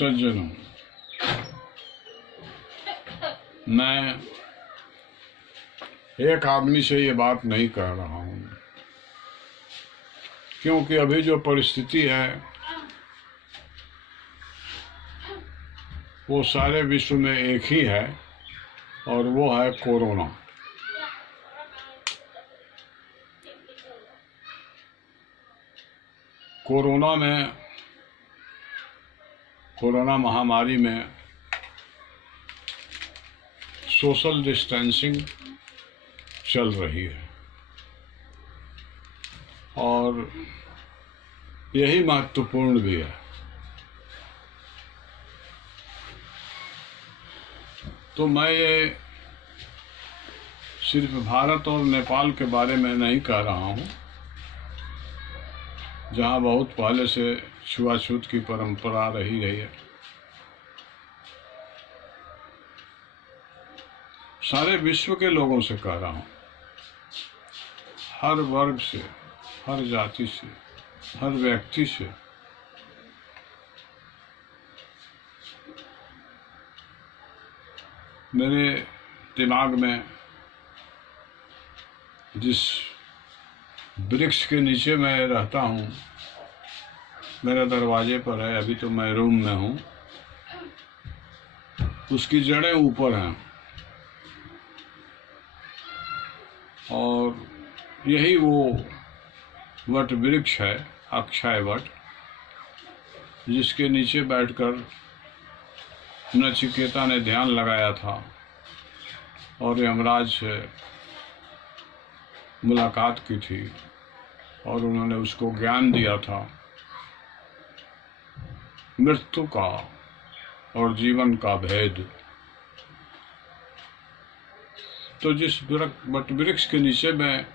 सज्जनों, मैं एक आदमी से ये बात नहीं कह रहा हूँ, क्योंकि अभी जो परिस्थिति है वो सारे विश्व में एक ही है और वो है कोरोना। कोरोना महामारी में सोशल डिस्टेंसिंग चल रही है और यही महत्वपूर्ण भी है। तो मैं ये सिर्फ भारत और नेपाल के बारे में नहीं कह रहा हूँ, जहाँ बहुत पहले से छुआछूत की परंपरा रही है। सारे विश्व के लोगों से कह रहा हूँ, हर वर्ग से, हर जाति से, हर व्यक्ति से मेरे दिमाग में जिस वृक्ष के नीचे मैं रहता हूँ, मेरे दरवाजे पर है, अभी तो मैं रूम में हूँ, उसकी जड़ें ऊपर हैं और यही वो वट वृक्ष है, अक्षय वट, जिसके नीचे बैठकर नचिकेता ने ध्यान लगाया था और यमराज से मुलाकात की थी और उन्होंने उसको ज्ञान दिया था मृत्यु का और जीवन का भेद। तो जिस वट वृक्ष के नीचे मैं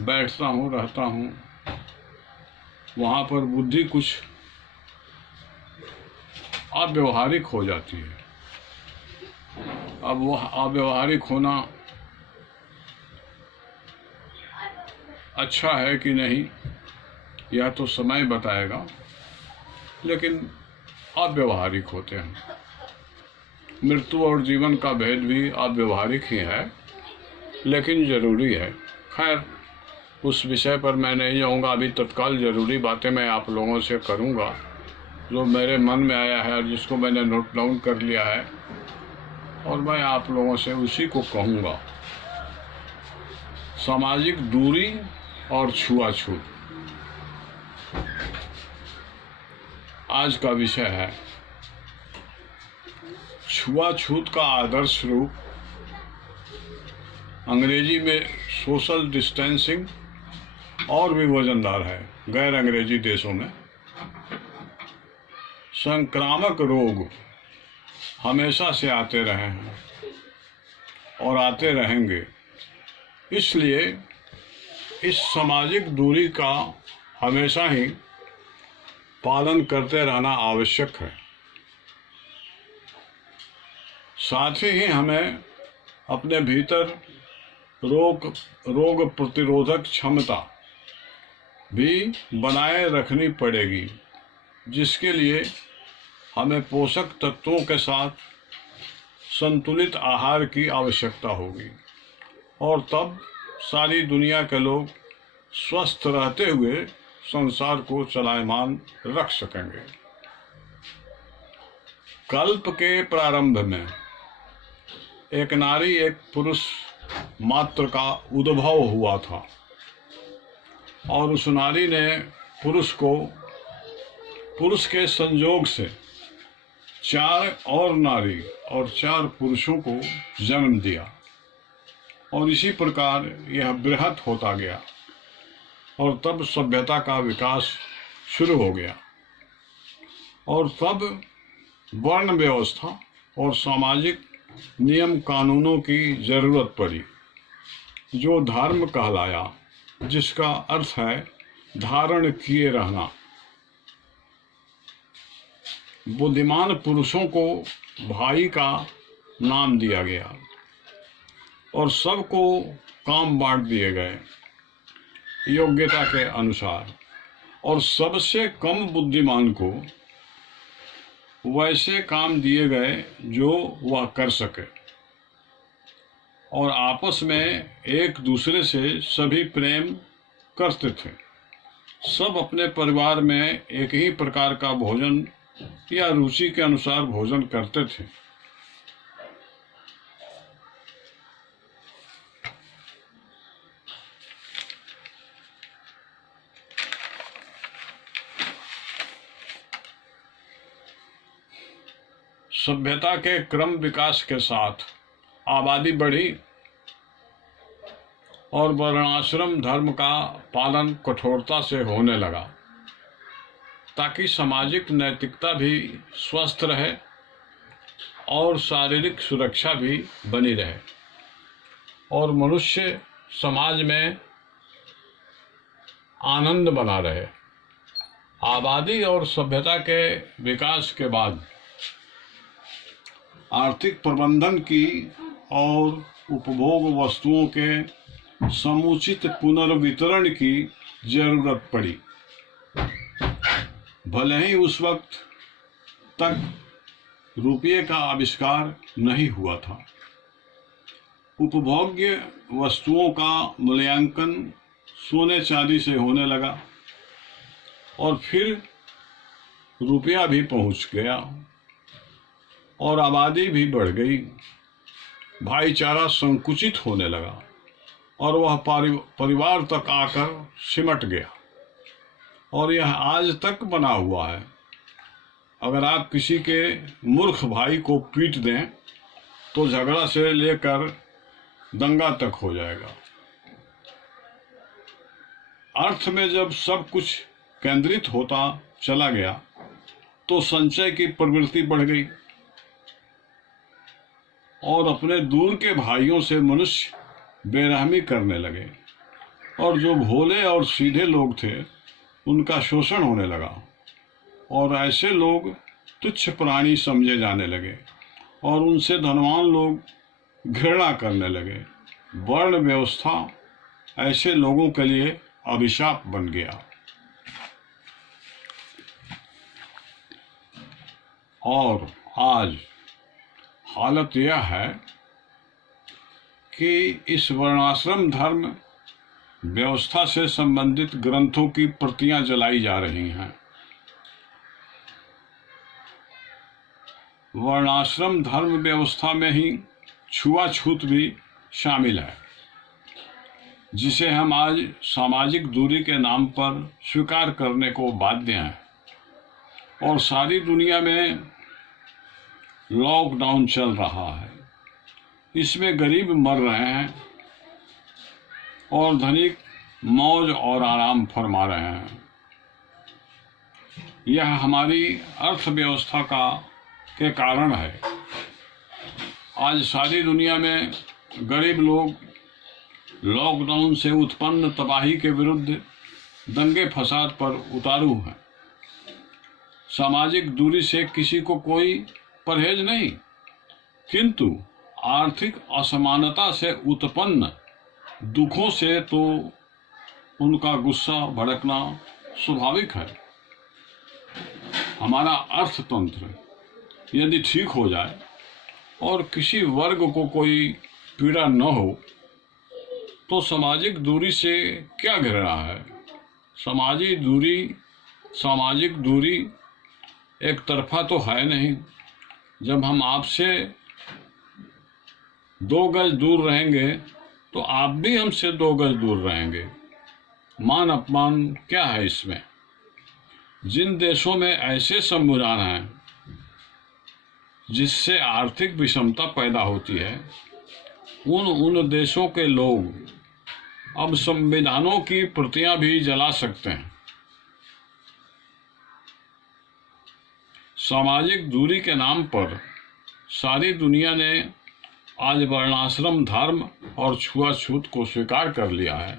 बैठता हूँ, रहता हूँ, वहाँ पर बुद्धि कुछ अव्यवहारिक हो जाती है। अब वह अव्यवहारिक होना अच्छा है कि नहीं, यह तो समय बताएगा, लेकिन अव्यवहारिक होते हैं। मृत्यु और जीवन का भेद भी अव्यवहारिक ही है, लेकिन ज़रूरी है। खैर, उस विषय पर मैं नहीं जाऊँगा। अभी तत्काल ज़रूरी बातें मैं आप लोगों से करूँगा, जो मेरे मन में आया है और जिसको मैंने नोट डाउन कर लिया है, और मैं आप लोगों से उसी को कहूँगा। सामाजिक दूरी और छुआछूत आज का विषय है। छुआछूत का आदर्श रूप अंग्रेजी में सोशल डिस्टेंसिंग और भी वजनदार है। गैर अंग्रेजी देशों में संक्रामक रोग हमेशा से आते रहे हैं और आते रहेंगे, इसलिए इस सामाजिक दूरी का हमेशा ही पालन करते रहना आवश्यक है। साथ ही हमें अपने भीतर रोग प्रतिरोधक क्षमता भी बनाए रखनी पड़ेगी, जिसके लिए हमें पोषक तत्वों के साथ संतुलित आहार की आवश्यकता होगी, और तब सारी दुनिया के लोग स्वस्थ रहते हुए संसार को चलायमान रख सकेंगे। कल्प के प्रारंभ में एक नारी एक पुरुष मात्र का उद्भव हुआ था, और उस नारी ने पुरुष के संयोग से 4 और नारी और 4 पुरुषों को जन्म दिया, और इसी प्रकार यह बृहत होता गया, और तब सभ्यता का विकास शुरू हो गया, और तब वर्ण व्यवस्था और सामाजिक नियम कानूनों की जरूरत पड़ी, जो धर्म कहलाया, जिसका अर्थ है धारण किए रहना। बुद्धिमान पुरुषों को भाई का नाम दिया गया और सबको काम बांट दिए गए योग्यता के अनुसार, और सबसे कम बुद्धिमान को वैसे काम दिए गए जो वह कर सके, और आपस में एक दूसरे से सभी प्रेम करते थे। सब अपने परिवार में एक ही प्रकार का भोजन या रुचि के अनुसार भोजन करते थे। सभ्यता के क्रम विकास के साथ आबादी बढ़ी और वर्णाश्रम धर्म का पालन कठोरता से होने लगा, ताकि सामाजिक नैतिकता भी स्वस्थ रहे और शारीरिक सुरक्षा भी बनी रहे और मनुष्य समाज में आनंद बना रहे। आबादी और सभ्यता के विकास के बाद आर्थिक प्रबंधन की और उपभोग वस्तुओं के समुचित पुनर्वितरण की जरूरत पड़ी। भले ही उस वक्त तक रुपये का आविष्कार नहीं हुआ था, उपभोग्य वस्तुओं का मूल्यांकन सोने चांदी से होने लगा और फिर रुपया भी पहुंच गया और आबादी भी बढ़ गई। भाईचारा संकुचित होने लगा और वह परिवार तक आकर सिमट गया, और यह आज तक बना हुआ है। अगर आप किसी के मूर्ख भाई को पीट दें तो झगड़ा से लेकर दंगा तक हो जाएगा। अर्थ में जब सब कुछ केंद्रित होता चला गया तो संचय की प्रवृत्ति बढ़ गई और अपने दूर के भाइयों से मनुष्य बेरहमी करने लगे, और जो भोले और सीधे लोग थे उनका शोषण होने लगा, और ऐसे लोग तुच्छ प्राणी समझे जाने लगे और उनसे धनवान लोग घृणा करने लगे। वर्ण व्यवस्था ऐसे लोगों के लिए अभिशाप बन गया। और आज हालत यह है कि इस वर्णाश्रम धर्म व्यवस्था से संबंधित ग्रंथों की प्रतियां जलाई जा रही हैं। वर्णाश्रम धर्म व्यवस्था में ही छुआछूत भी शामिल है, जिसे हम आज सामाजिक दूरी के नाम पर स्वीकार करने को बाध्य हैं। और सारी दुनिया में लॉकडाउन चल रहा है, इसमें गरीब मर रहे हैं और धनिक मौज और आराम फरमा रहे हैं। यह हमारी अर्थव्यवस्था के कारण है। आज सारी दुनिया में गरीब लोग लॉकडाउन से उत्पन्न तबाही के विरुद्ध दंगे फसाद पर उतारू हैं। सामाजिक दूरी से किसी को कोई परहेज नहीं, किंतु आर्थिक असमानता से उत्पन्न दुखों से तो उनका गुस्सा भड़कना स्वाभाविक है। हमारा अर्थतंत्र यदि ठीक हो जाए और किसी वर्ग को कोई पीड़ा न हो तो सामाजिक दूरी से क्या घृणा है। सामाजिक दूरी एक तरफा तो है नहीं। जब हम आपसे 2 गज दूर रहेंगे तो आप भी हमसे 2 गज दूर रहेंगे। मान अपमान क्या है इसमें। जिन देशों में ऐसे संविधान हैं जिससे आर्थिक विषमता पैदा होती है, उन देशों के लोग अब संविधानों की प्रतियां भी जला सकते हैं। सामाजिक दूरी के नाम पर सारी दुनिया ने आज वर्णाश्रम धर्म और छुआछूत को स्वीकार कर लिया है।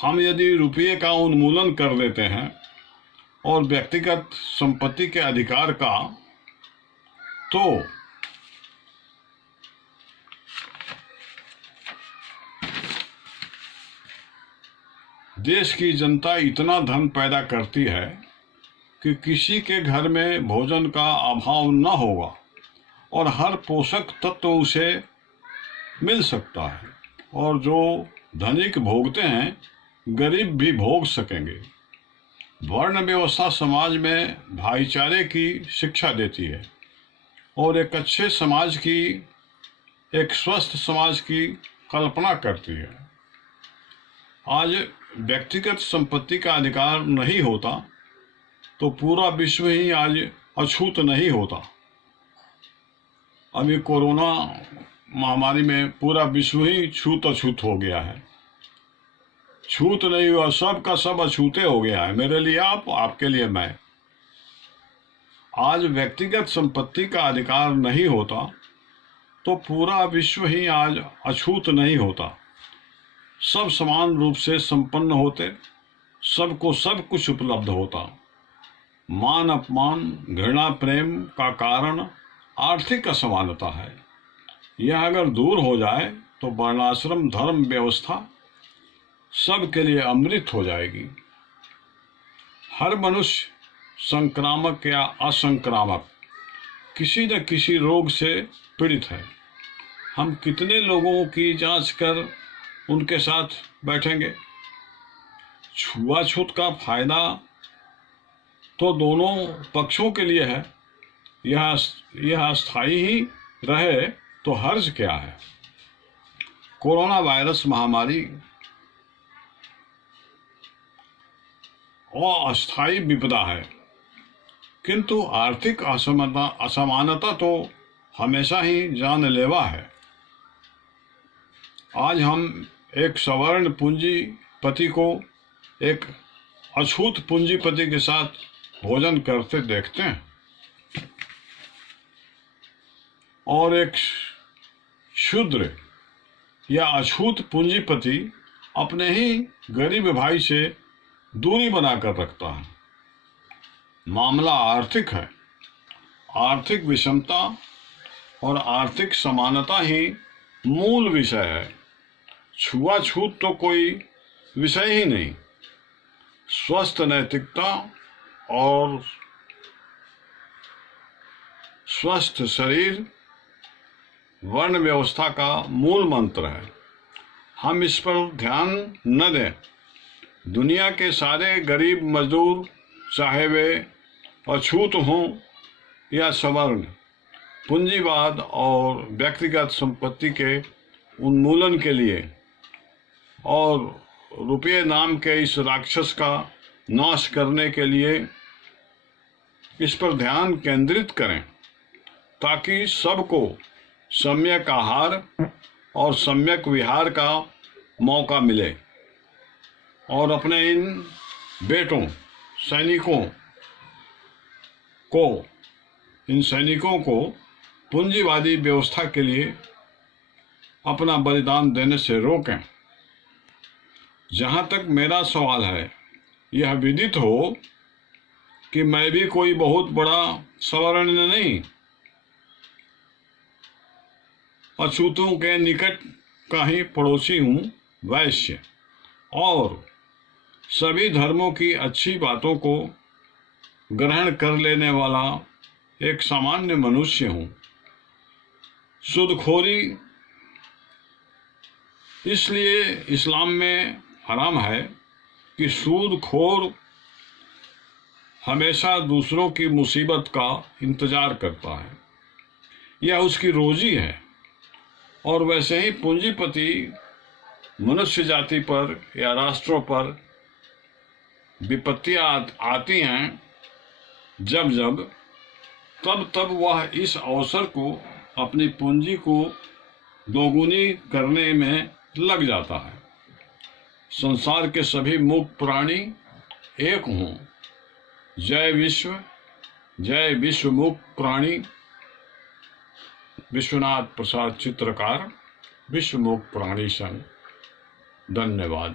हम यदि रुपये का उन्मूलन कर देते हैं और व्यक्तिगत संपत्ति के अधिकार का, तो देश की जनता इतना धन पैदा करती है कि किसी के घर में भोजन का अभाव न होगा और हर पोषक तत्व उसे मिल सकता है, और जो धनिक भोगते हैं गरीब भी भोग सकेंगे। वर्ण व्यवस्था समाज में भाईचारे की शिक्षा देती है और एक अच्छे समाज की, एक स्वस्थ समाज की कल्पना करती है। आज व्यक्तिगत संपत्ति का अधिकार नहीं होता तो पूरा विश्व ही आज अछूत नहीं होता। अभी कोरोना महामारी में पूरा विश्व ही छूत अछूत हो गया है। छूत नहीं हुआ, सब का सब अछूते हो गया है। मेरे लिए आप, आपके लिए मैं। आज व्यक्तिगत संपत्ति का अधिकार नहीं होता तो पूरा विश्व ही आज अछूत नहीं होता। सब समान रूप से संपन्न होते, सबको सब कुछ उपलब्ध होता। मान अपमान घृणा प्रेम का कारण आर्थिक असमानता है। यह अगर दूर हो जाए तो वर्णाश्रम धर्म व्यवस्था सबके लिए अमृत हो जाएगी। हर मनुष्य संक्रामक या असंक्रामक किसी न किसी रोग से पीड़ित है। हम कितने लोगों की जांच कर उनके साथ बैठेंगे? छुआछूत का फायदा तो दोनों पक्षों के लिए है। यह अस्थायी ही रहे तो हर्ज क्या है? कोरोना वायरस महामारी और अस्थायी विपदा है, किंतु आर्थिक असमानता तो हमेशा ही जानलेवा है। आज हम एक सवर्ण पूंजीपति को एक अछूत पूंजीपति के साथ भोजन करते देखते हैं, और एक शूद्र या अछूत पूंजीपति अपने ही गरीब भाई से दूरी बनाकर रखता है। मामला आर्थिक है। आर्थिक विषमता और आर्थिक समानता ही मूल विषय है। छुआछूत तो कोई विषय ही नहीं। स्वस्थ नैतिकता और स्वस्थ शरीर वर्ण व्यवस्था का मूल मंत्र है। हम इस पर ध्यान न दें। दुनिया के सारे गरीब मजदूर, चाहे वे अछूत हों या सवर्ण, पूंजीवाद और व्यक्तिगत संपत्ति के उन्मूलन के लिए और रुपये नाम के इस राक्षस का नाश करने के लिए इस पर ध्यान केंद्रित करें, ताकि सबको सम्यक आहार और सम्यक विहार का मौका मिले और अपने इन बेटों सैनिकों को पूंजीवादी व्यवस्था के लिए अपना बलिदान देने से रोकें। जहाँ तक मेरा सवाल है, यह विदित हो कि मैं भी कोई बहुत बड़ा सवर्ण नहीं, अछूतों के निकट का ही पड़ोसी हूँ, वैश्य, और सभी धर्मों की अच्छी बातों को ग्रहण कर लेने वाला एक सामान्य मनुष्य हूँ। सूदखोरी इसलिए इस्लाम में हराम है कि सूदखोर हमेशा दूसरों की मुसीबत का इंतजार करता है। यह उसकी रोजी है। और वैसे ही पूंजीपति मनुष्य जाति पर या राष्ट्रों पर विपत्तियां आती हैं तब वह इस अवसर को अपनी पूंजी को दोगुनी करने में लग जाता है। संसार के सभी मूक प्राणी एक हों। जय विश्व मूक प्राणी। विश्वनाथ प्रसाद चित्रकार, विश्व मूक प्राणी संघ। धन्यवाद।